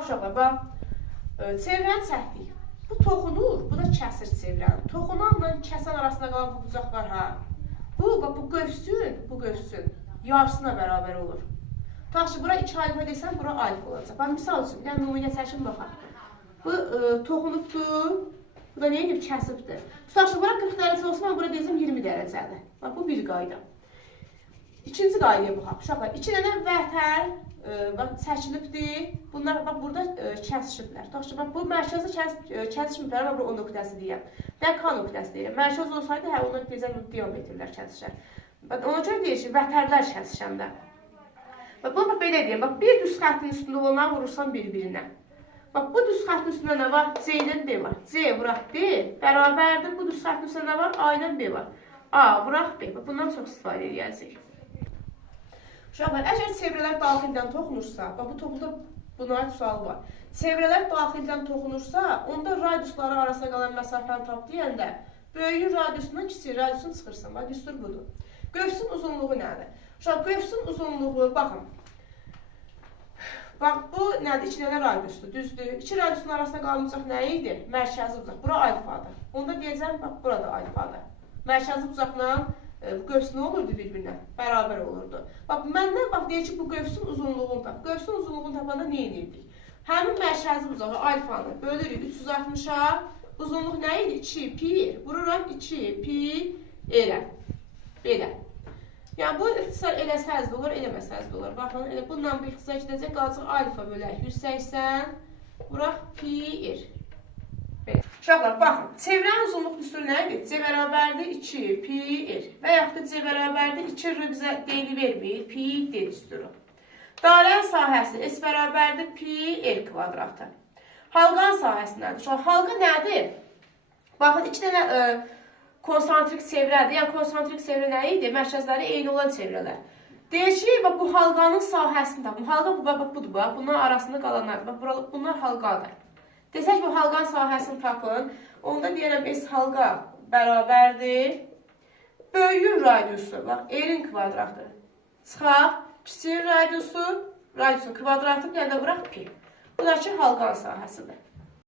Bax uşaqlar, bax, çevrəni çəkdik. Bu toxunur, bu da kəsir çevrəni. Toxunanla kəsən arasında qalan bu bucaqlar, ha. Bu qövsün yarısına bərabər olur. Tutaq ki, bura 2 alfa desəm, bura alfa olacaq. Bax, misal üçün, yəni nümunə çəkin baxaq. Bu toxunubdur, bu da nə edib? Kəsibdir. Tutaq ki, bura 40 dərəcə olsun, mən bura deyəcəm 20 dərəcədir. Bax, bu bir qayda. İkinci qaydaya baxaq. Uşaqlar, 2 dənə vətər çəkilibdir. Bunlar bax burada kəsişiblər. Tutaq ki, bax bu mərkəzdə kəsişmiblər, bax bu O nöqtəsi deyirəm. Və K nöqtəsi deyirəm. Mərkəz olsaydı, hə, ondan deyəcəm diametrlər kəsişər. Ona görə deyir ki, vətərlər kəsişəndə. Bax, bunu belə deyim. Bax, bir düz xəttin üstündə olanları vurursan bir-birinə. Bax, bu düz xəttin üstündə nə var? C ilə B var. C vuraq B bərabərdir. Bu düz xəttin üstündə nə var? A ilə B var. A vuraq B. Bax, bundan çox istifadə edəcəyik. Uşaqlar, əgər çevrələr daxildən toxunursa, bax, bu toxumda buna aid sual var. Çevrələr daxildən toxunursa, onda radiusları arasında qalan məsafəni tap deyəndə, böyüyün radiusundan kiçik radiusunu çıxırsan. Bax, düstur budur. Qövsün uzunluğu nədir? Uşaq, qövsün uzunluğu, baxın. Bax, bu nədir? 2 dənə radiusdur, düzdür. 2 radiusun arasında qalan bucaq nə idi? Mərkəzi bucaq. Bura alfadır. Onda deyəcəm, bax, burada alfadır. Mərkəzi bucaqla bu qövs nə olurdu bir-birinə? Bərabər olurdu. Bax, məndən, bax, deyək ki, bu qövsün uzunluğunu tap. Qövsün uzunluğunu tapanda nə edirdik? Həmin mərkəzi bucağı alfanı bölürük 360-a. Uzunluq nə idi? 2 pi. Vururam 2 pi elə. Belə. Yəni, bu ixtisar eləsəz də olur, eləməsəz də olur. Baxın, elə bundan bu ixtisar gedəcək, qalacaq alfa bölək 180. Vuraq pi r. Uşaqlar, baxın, çevrənin uzunluq düsturu nə idi? C bərabərdir 2 pi r. Və yaxud da C bərabərdir 2 r bizə deyili vermir, pi d düsturu. Dairənin sahəsi S bərabərdir pi r kvadratı. Halqanın sahəsi nədir? Uşaqlar, halqa nədir? Baxın, 2 dənə konsantrik çevrədir. Yəni, konsantrik çevrə nə idi? Mərkəzləri eyni olan çevrələr. Deyək ki, bax, bu halqanın sahəsində, bu halqa bax, budur, bax, bunların arasında qalanlar, bax, bunlar halqadır. Desək, bu halqanın sahəsini tapın, onda deyərəm, S halqa bərabərdir. Böyüyün radiusu, bax, R-in kvadratı. Çıxaq, kiçiyin radiusun kvadratı, bir də vuraq pi. Bu da ki, halqanın sahəsidir.